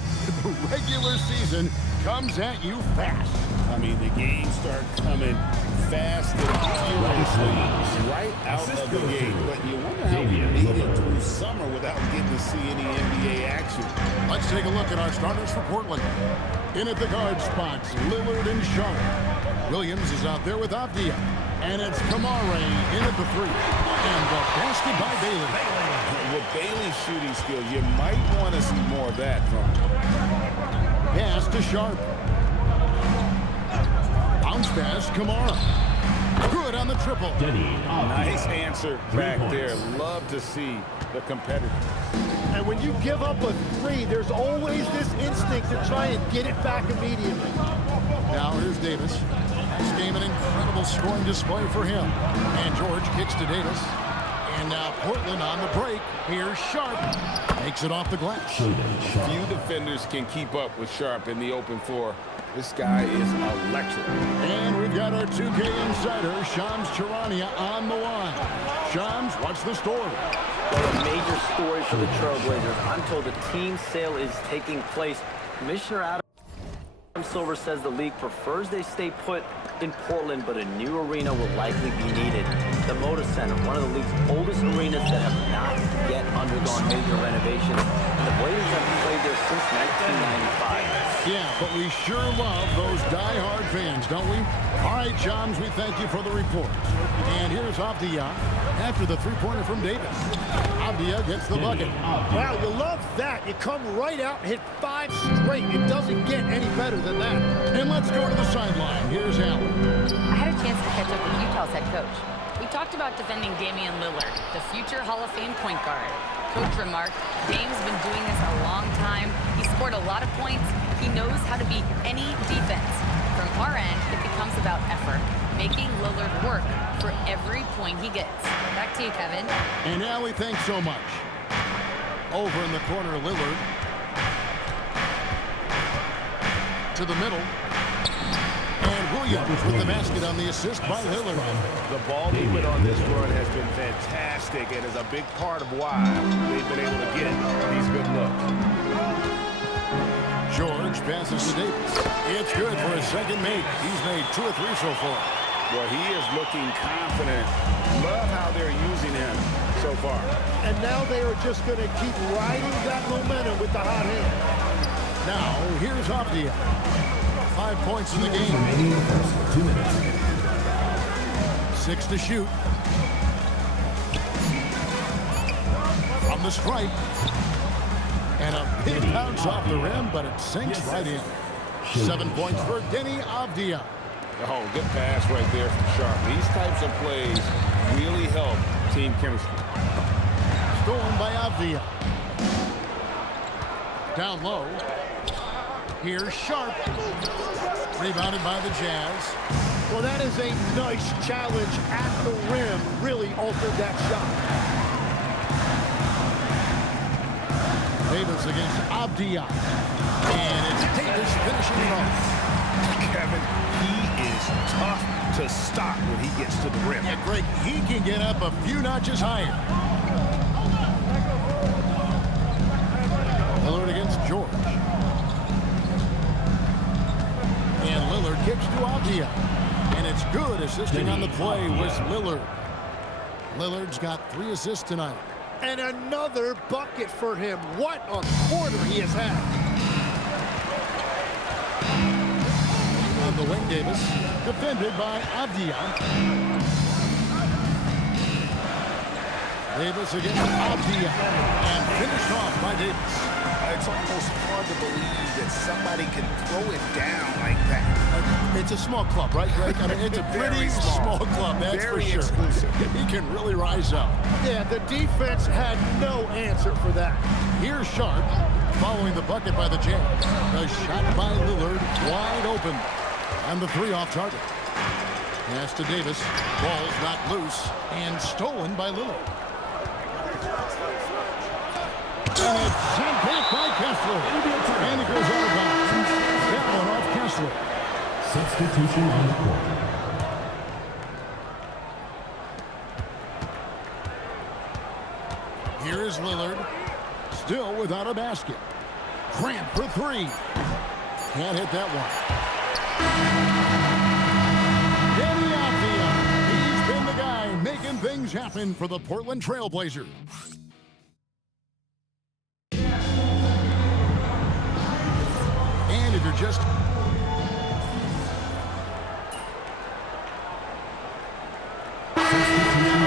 The regular season comes at you fast. I mean, the games start coming fast and furiously right out of the gate. But you wonder how we made it through summer without getting to see any NBA action. Let's take a look at our starters for Portland. In at the guard spots, Lillard and Sharp. Williams is out there with Avdia. And it's Kamare in at the three. And the basket by Bailey. With Bailey's shooting skills, you might want to see more of that from him. Pass to Sharp. Bounce pass, Kamara. Good on the triple. Nice answer back there. Love to see the competitor. And when you give up a three, there's always this instinct to try and get it back immediately. Now here's Davis. This game an incredible scoring display for him. And George kicks to Davis. And now Portland on the break. Here's Sharp. Makes it off the glass. Few defenders can keep up with Sharp in the open floor. This guy is electric. And we've got our 2K insider, Shams Charania, on the line. Shams, what's the story? Well, a major story for the Trailblazers. I'm told a team sale is taking place. Commissioner Adam Silver says the league prefers they stay put in Portland, but a new arena will likely be needed. The Moda Center, one of the league's oldest arenas that have not yet undergone major renovations. And the Blazers haven't played there since 1995. Yeah, but we sure love those die-hard fans, don't we? All right, Shams, we thank you for the report. And here's Avdia after the three-pointer from Davis. Avdia gets the bucket. Wow, you love that. You come right out and hit 5 straight. It doesn't get any better than that. And let's go to the sideline. Here's Allen. I had a chance to catch up with Utah's head coach. We talked about defending Damian Lillard, the future Hall of Fame point guard. Coach remarked, Dame's been doing this a long time. He scored a lot of points. He knows how to beat any defense. From our end, it becomes about effort, making Lillard work for every point he gets. Back to you, Kevin. And Allie, thanks so much. Over in the corner, Lillard. To the middle. And Williams with the basket on the assist by Lillard. The ball movement on this run has been fantastic and is a big part of why they've been able to get these good looks. George passes to Davis. It's good for his second make. He's made 2 or 3 so far. Well, he is looking confident. Love how they're using him so far. And now they are just going to keep riding that momentum with the hot hand. Now, here's Avdia. 5 points in the game. 2 minutes. 6 to shoot. From the stripe. And a big bounce off the rim, but it sinks right in. 7 points for Denny Avdia. Oh, good pass right there from Sharp. These types of plays really help team chemistry. Stolen by Avdia. Down low. Here's Sharp. Rebounded by the Jazz. Well, that is a nice challenge at the rim. Really altered that shot. Davis against Avdia. And it's Davis finishing it off. Kevin, he is tough to stop when he gets to the rim. Yeah, Greg, he can get up a few notches higher. Lillard against George. And Lillard kicks to Avdia. And it's good. Assisting on the play was Lillard. Lillard's got 3 assists tonight. And another bucket for him. What a quarter he has had. On the wing, Davis, defended by Avdia. Davis against Avdia. And finished off by Davis. It's almost hard to believe that somebody can throw it down like that. It's a small club, right, Greg? I mean, it's a pretty small club, that's Very for sure. exclusive. He can really rise up. Yeah, the defense had no answer for that. Here's Sharp following the bucket by the Jazz. The shot by Lillard wide open. And the 3 off target. Pass to Davis. Ball's not loose and stolen by Lillard. And it's sent back by Kessler. And it goes out of bounds. That one off Kessler. Substitution on the court. Here is Lillard. Still without a basket. Grant for three. Can't hit that one. Danny Avdia. He's been the guy making things happen for the Portland Trail Blazers. And if you're just...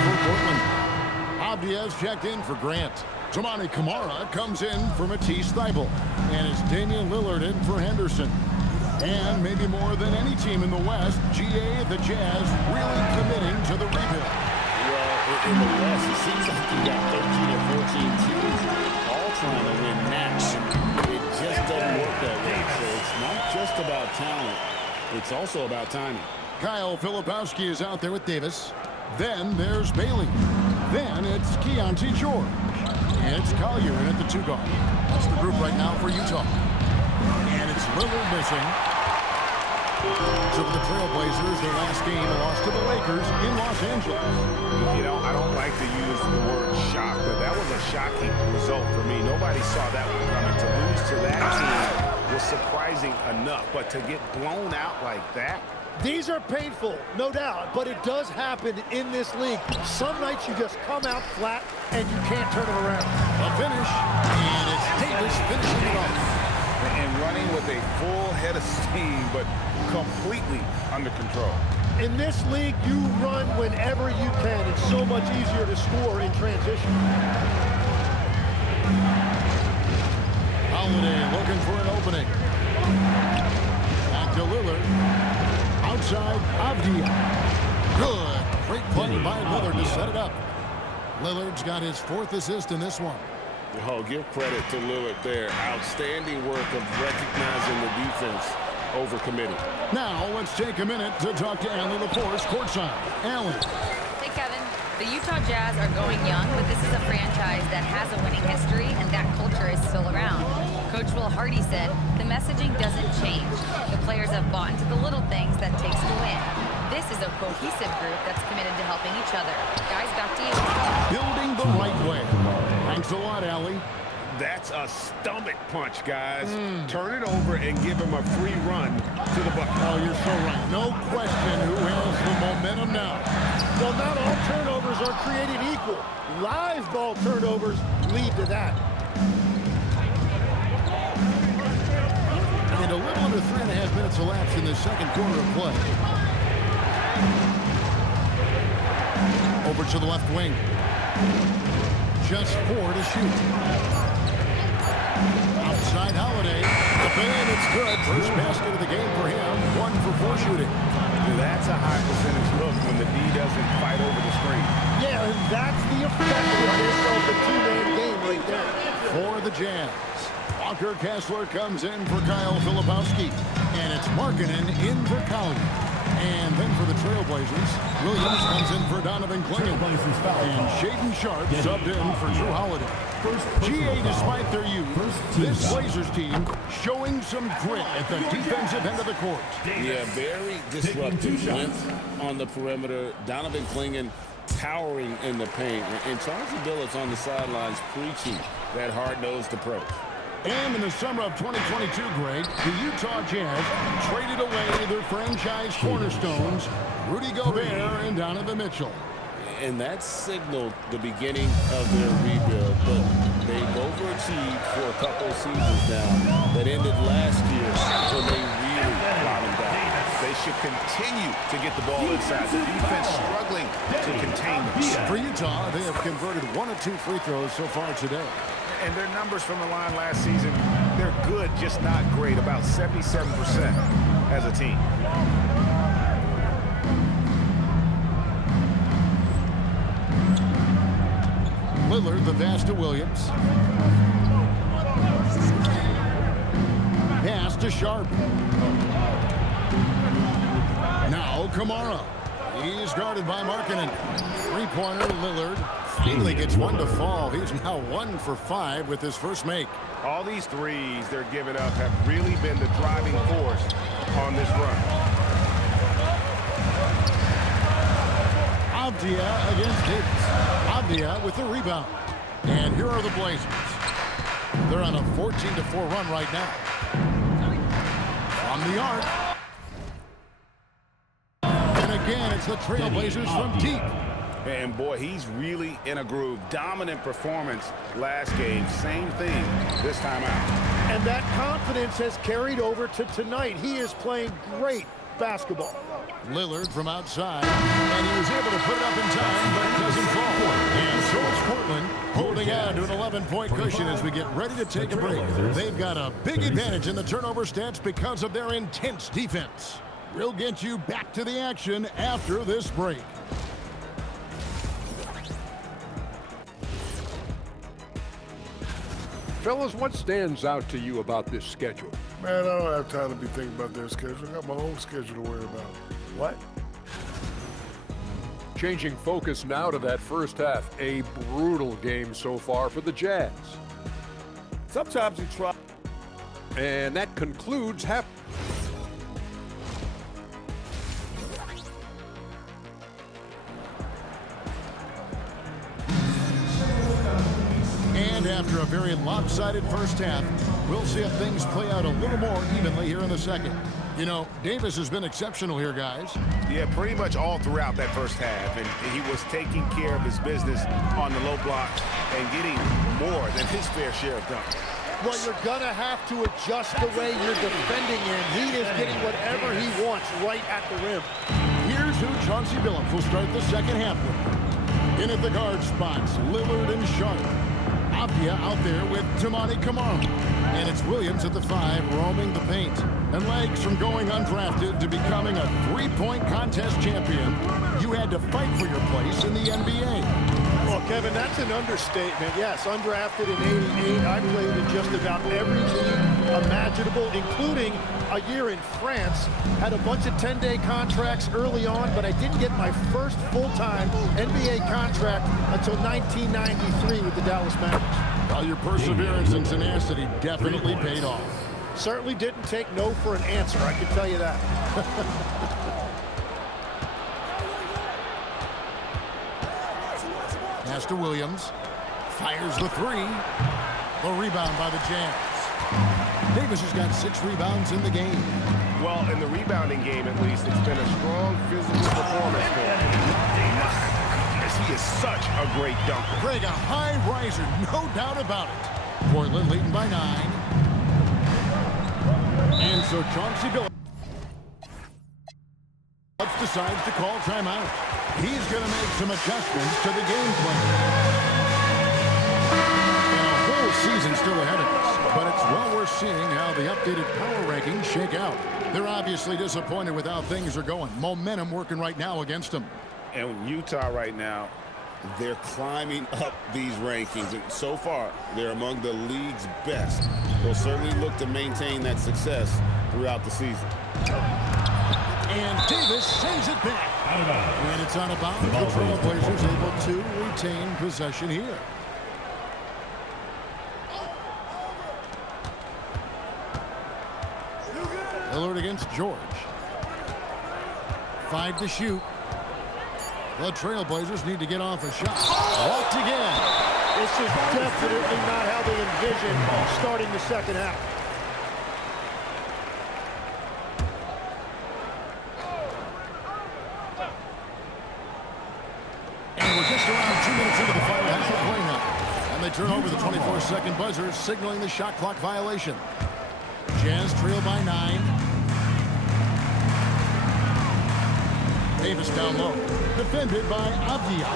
for Portland. Avdia's checked in for Grant. Toumani Camara comes in for Matisse Thybulle. And it's Damian Lillard in for Henderson. And maybe more than any team in the West, GA, the Jazz, really committing to the rebuild. Well, in the West, it seems like you got 13 or 14 teams all trying to win now. It just doesn't work that way. So it's not just about talent. It's also about timing. Kyle Filipowski is out there with Davis. Then there's Bailey. Then it's Keontae George. And it's Collier in at the 2 guard. That's the group right now for Utah. And it's Lillard missing. So for the Trailblazers, their last game lost to the Lakers in Los Angeles. You know, I don't like to use the word shock, but that was a shocking result for me. Nobody saw that one coming. To lose to that team was surprising enough, but to get blown out like that. These are painful, no doubt, but it does happen in this league. Some nights you just come out flat and you can't turn it around. A finish, and it's Davis finishing it off. And running with a full head of steam, but completely under control. In this league, you run whenever you can. It's so much easier to score in transition. Holiday looking for an opening. Back to Lillard. Outside, Avdia. Good. Great play by Lillard to set it up. Lillard's got his 4th assist in this one. Oh, give credit to Lillard there. Outstanding work of recognizing the defense over committing. Now, let's take a minute to talk to Allie LaForce courtside. Allie. Hey, Kevin. The Utah Jazz are going young, but this is a franchise that has a winning history, and that culture is still around. Coach Will Hardy said, the messaging doesn't change. The players have bought into the little things that takes to win. This is a cohesive group that's committed to helping each other. Guys, back to you. Building the right way. Thanks a lot, Allie. That's a stomach punch, guys. Turn it over and give him a free run to the bucket. Oh, you're so right. No question who has the momentum now. Well, not all turnovers are created equal. Live ball turnovers lead to that. And a little under 3.5 minutes elapsed in the second quarter of play. Over to the left wing. Just 4 to shoot. Outside Holiday. The fan, it's good. First basket of the game for him. 1 for 4 shooting. That's a high percentage look when the D doesn't fight over the screen. Yeah, and that's the effectiveness of the two-man game right there. For the Jazz. Walker Kessler comes in for Kyle Filipowski. And it's Markkanen in for Collier. And then for the Trailblazers, Williams comes in for Donovan Clingan. And Shaedon Sharpe subbed in for Drew Holiday. GA, despite their youth, this Blazers team showing some grit at the defensive end of the court. Yeah, very disruptive length on the perimeter. Donovan Clingan towering in the paint. And Charles Billups on the sidelines preaching that hard-nosed approach. And in the summer of 2022, Greg, the Utah Jazz traded away their franchise cornerstones, Rudy Gobert and Donovan Mitchell. And that signaled the beginning of their rebuild, but they've overachieved for a couple of seasons now that ended last year when they really bottomed out. They should continue to get the ball inside. The defense struggling to contain them. For Utah, they have converted 1 of 2 free throws so far today. And their numbers from the line last season, they're good, just not great. About 77% as a team. Lillard, the pass to Williams. Pass to Sharpe. Now Camara. He's guarded by Markkanen. Three-pointer, Lillard. Finally gets 1 to fall. He's now 1 for 5 with his first make. All these threes they're giving up have really been the driving force on this run. Avdia against Davis. Avdia with the rebound. And here are the Blazers. They're on a 14-4 run right now. From the arc. And again, it's the Trailblazers from deep. And boy, he's really in a groove. Dominant performance last game. Same thing this time out. And that confidence has carried over to tonight. He is playing great basketball. Lillard from outside, and he was able to put it up in time, but it doesn't fall. And so it's Portland holding on to an 11-point cushion as we get ready to take a break. They've got a big advantage in the turnover stats because of their intense defense. We'll get you back to the action after this break. Fellas, what stands out to you about this schedule? Man, I don't have time to be thinking about their schedule. I got my own schedule to worry about. What? Changing focus now to that first half. A brutal game so far for the Jazz. Sometimes you try. And that concludes half. And after a very lopsided first half, we'll see if things play out a little more evenly here in the second. You know, Davis has been exceptional here, guys. Yeah, pretty much all throughout that first half. And he was taking care of his business on the low block and getting more than his fair share of dunks. Well, you're going to have to adjust the way you're defending him. He is getting whatever he wants right at the rim. Here's who Chauncey Billups will start the second half with. In at the guard spots, Lillard and Sharp. Avdia out there with Tamani Kamara. And it's Williams at the 5 roaming the paint. And legs from going undrafted to becoming a three-point contest champion. You had to fight for your place in the NBA. Well, Kevin, that's an understatement. Yes, undrafted in '88. I played in just about every league imaginable, including a year in France. Had a bunch of 10-day contracts early on, but I didn't get my first full-time NBA contract until 1993 with the Dallas Mavericks. Well, your perseverance and tenacity definitely paid off. Certainly didn't take no for an answer, I can tell you that. Pass to Williams. Fires the 3. The rebound by the Jazz. Davis has got 6 rebounds in the game. Well, in the rebounding game, at least, it's been a strong physical performance for him. He is such a great dunker. Greg, a high riser, no doubt about it. Portland leading by 9. And so Chauncey Billups decides to call timeout. He's going to make some adjustments to the game plan. And a whole season still ahead of us, but it's well worth seeing how the updated power rankings shake out. They're obviously disappointed with how things are going. Momentum working right now against them. And Utah right now, they're climbing up these rankings. And so far, they're among the league's best. They'll certainly look to maintain that success throughout the season. And Davis sends it back. And it's on a bounce. The Trailblazers able to retain possession here. Lillard against George. 5 to shoot. The Trailblazers need to get off a shot. Walked again. This is definitely not how they envision starting the second half. And we're just around 2 minutes into the final half of play now. And they turn over the 24-second buzzer, signaling the shot clock violation. Jazz trail by 9. Davis down low. Defended by Avdia.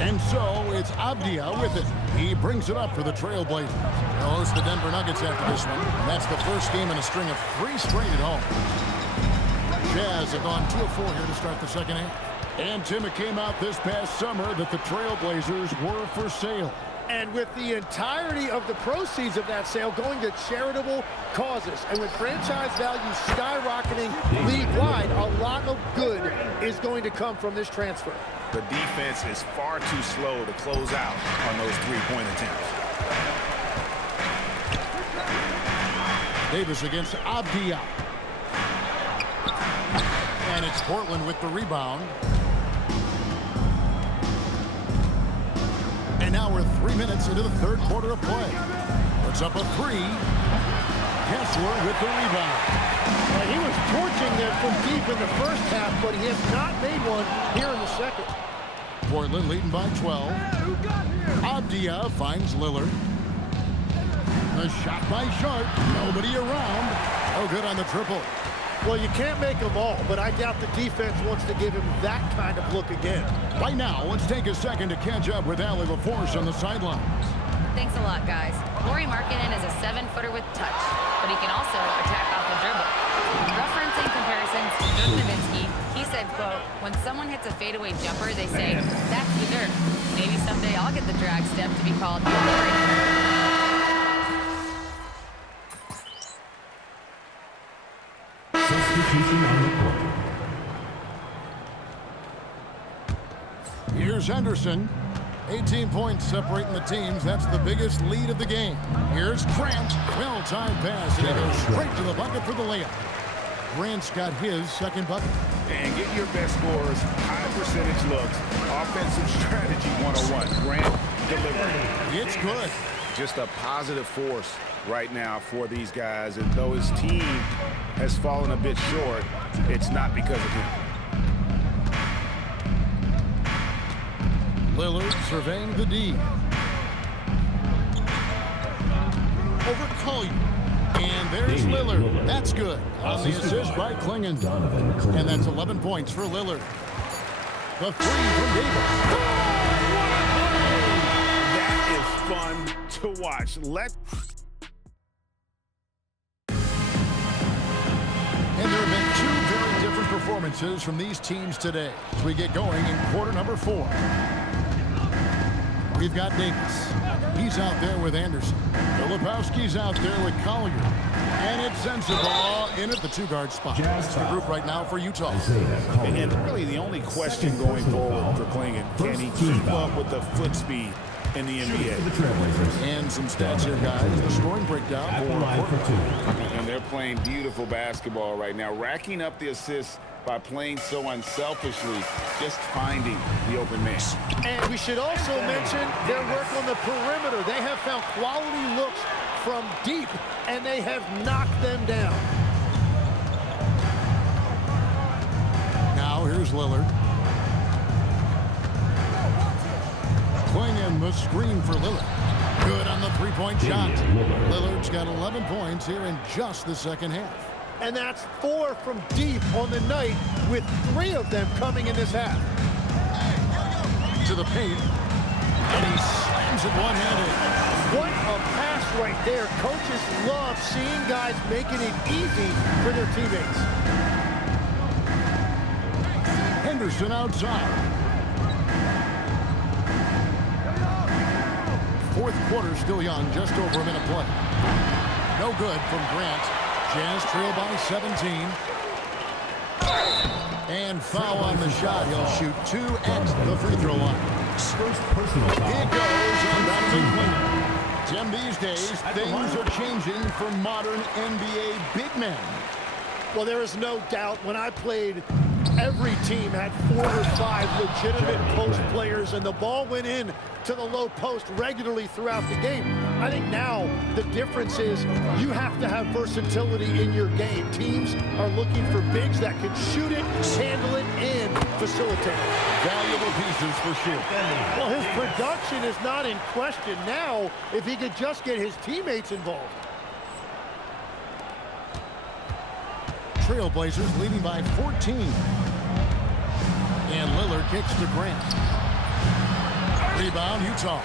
And so it's Avdia with it. He brings it up for the Trailblazers. They'll host the Denver Nuggets after this one. And that's the first game in a string of 3 straight at home. Jazz have gone 2 of 4 here to start the second half. And Tim, it came out this past summer that the Trailblazers were for sale. And with the entirety of the proceeds of that sale going to charitable causes, and with franchise value skyrocketing league-wide, a lot of good is going to come from this transfer. The defense is far too slow to close out on those 3-point attempts. Davis against Avdia. And it's Portland with the rebound. And now we're 3 minutes into the third quarter of play. Puts up a three. Kessler with the rebound. He was torching them from deep in the first half, but he has not made one here in the second. Portland leading by 12. Abdia finds Lillard. The shot by Sharp. Nobody around. No good on the triple. Well, you can't make them all, but I doubt the defense wants to give him that kind of look again. Right now, let's take a second to catch up with Allie LaForce on the sidelines. Thanks a lot, guys. Lauri Markkanen is a 7-footer with touch, but he can also attack off the dribble. Referencing comparisons to Dirk Nowitzki, he said, quote, when someone hits a fadeaway jumper, they say, that's the Dirk. Maybe someday I'll get the drag step to be called the Lauri. Substitution on the court. Here's Henderson. 18 points separating the teams. That's the biggest lead of the game. Here's Grant. Well-timed pass, and he goes straight to the bucket for the layup. Grant's got his second bucket. And get your best scores, high percentage looks, offensive strategy 101. Grant delivered. It's good. Just a positive force right now for these guys. And though his team has fallen a bit short, it's not because of him. Lillard surveying the D. Over Collier. And there's Lillard. That's good. On the assist by Klingon. And that's 11 points for Lillard. The three from Davis. That is fun to watch. And there have been two very different performances from these teams today as we get going in quarter number 4. We've got Davis. He's out there with Anderson. Filipowski's out there with Collier. And it's Sensabaugh in at the 2-guard spot. That's the group right now for Utah. And really the only question going forward for Klingon, can he keep up with the foot speed in the NBA? And some stats here, guys. The scoring breakdown for Portland. And they're playing beautiful basketball right now, racking up the assists by playing so unselfishly, just finding the open man. And we should also mention their work on the perimeter. They have found quality looks from deep, and they have knocked them down. Now here's Lillard. Klingon the screen for Lillard. Good on the three-point shot. Lillard's got 11 points here in just the second half. And that's 4 from deep on the night, with 3 of them coming in this half. To the paint. And he slams it one-handed. What a pass right there. Coaches love seeing guys making it easy for their teammates. Henderson outside. Fourth quarter still young, just over a minute play. No good from Grant. Jazz trail by 17. And foul on the shot. He'll shoot 2 at the free throw line. First personal foul. It goes on Donovan Klingon. Tim, these days, things are changing for modern NBA big men. Well, there is no doubt when I played, every team had 4 or 5 legitimate post players, and the ball went in to the low post regularly throughout the game. I think now the difference is you have to have versatility in your game. Teams are looking for bigs that can shoot it, handle it, and facilitate. Valuable pieces for sure. Well, his production is not in question now if he could just get his teammates involved. Trailblazers leading by 14. And Lillard kicks to Grant. Rebound, Utah.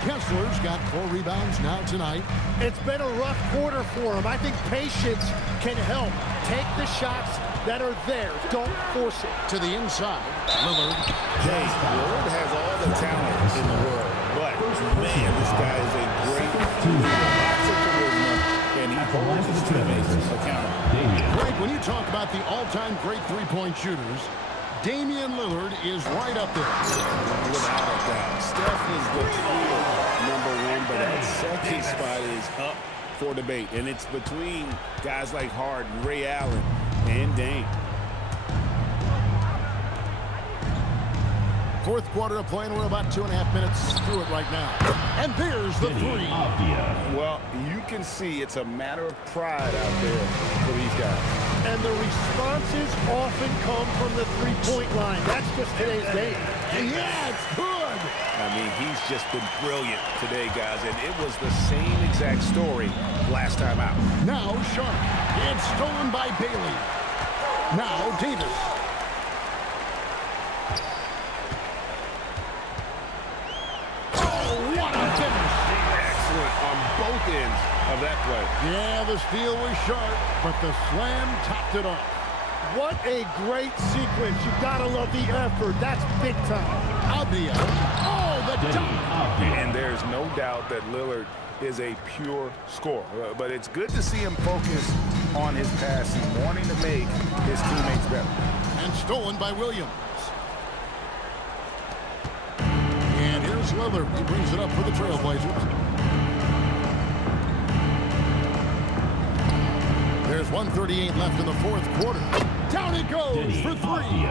Kessler's got 4 rebounds now tonight. It's been a rough quarter for him. I think patience can help. Take the shots that are there. Don't force it. To the inside, Lillard. Hey, Lillard has all the talent in the world, but man, this guy is a great lots of charisma, and he holds his teammates accountable. Greg, when you talk about the all-time great three-point shooters, Damian Lillard is right up there. Without a doubt. Steph is the clear #1, but that second spot is up for debate. And it's between guys like Harden, Ray Allen, and Dame. Fourth quarter of play, and we're about 2.5 minutes through it right now. And there's the three. Well, you can see it's a matter of pride out there for these guys. And the responses often come from the three-point line. That's just today's game. Yeah, it's good. I mean, he's just been brilliant today, guys, and it was the same exact story last time out. Now Sharp. It's stolen by Bailey. Now Davis. Oh, what a finish. Excellent on both ends of that play. Yeah, the steal was sharp, but the slam topped it off. What a great sequence. You gotta love the effort. That's big time. Avdia. Oh, the dunk. And there's no doubt that Lillard is a pure scorer. But it's good to see him focus on his passing, wanting to make his teammates better. And stolen by Williams. And here's Lillard. He brings it up for the Trailblazers. There's 1:38 left in the fourth quarter. Down it goes for three.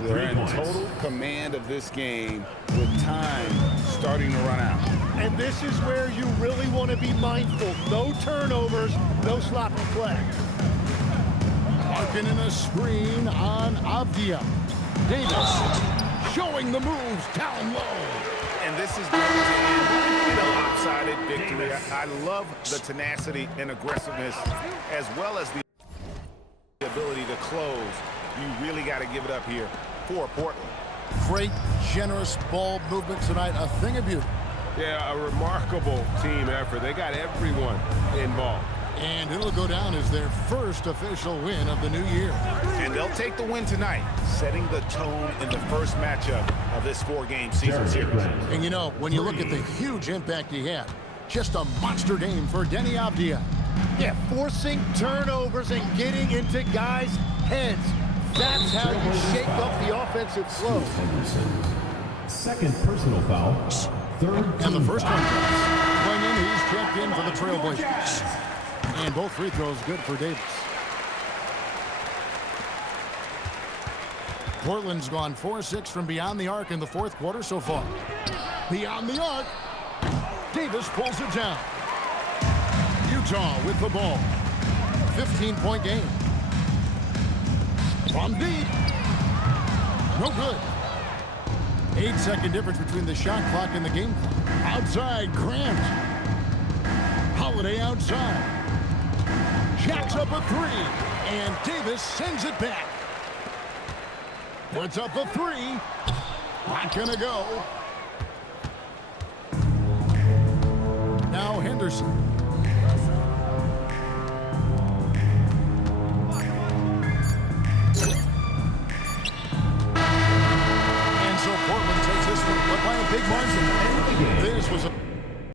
They're in total command of this game with time starting to run out. And this is where you really want to be mindful. No turnovers, no sloppy play. Marking in a screen on Avdia. Davis showing the moves down low. And this is going to end in a lopsided victory. I love the tenacity and aggressiveness as well as the ability to close. You really got to give it up here for Portland. Great, generous ball movement tonight. A thing of beauty. Yeah, a remarkable team effort. They got everyone involved. And it'll go down as their first official win of the new year. And they'll take the win tonight, setting the tone in the first matchup of this 4-game season series. And you know, when you look at the huge impact he had, just a monster game for Denny Avdia. Yeah, forcing turnovers and getting into guys' heads. That's how you shake up the offensive flow. Second personal foul. Third And the team first foul. one comes. Going in, he's checked in for the Trailblazers. And both free throws good for Davis. Portland's gone 4-6 from beyond the arc in the fourth quarter so far. Beyond the arc. Davis pulls it down. Utah with the ball. 15-point game. From deep. No good. 8-second difference between the shot clock and the game clock. Outside, Grant. Holiday outside. Jacks up a three. And Davis sends it back. Puts up a three. Not gonna go. Now Henderson. And so Portland takes this one, but by a big margin. This was a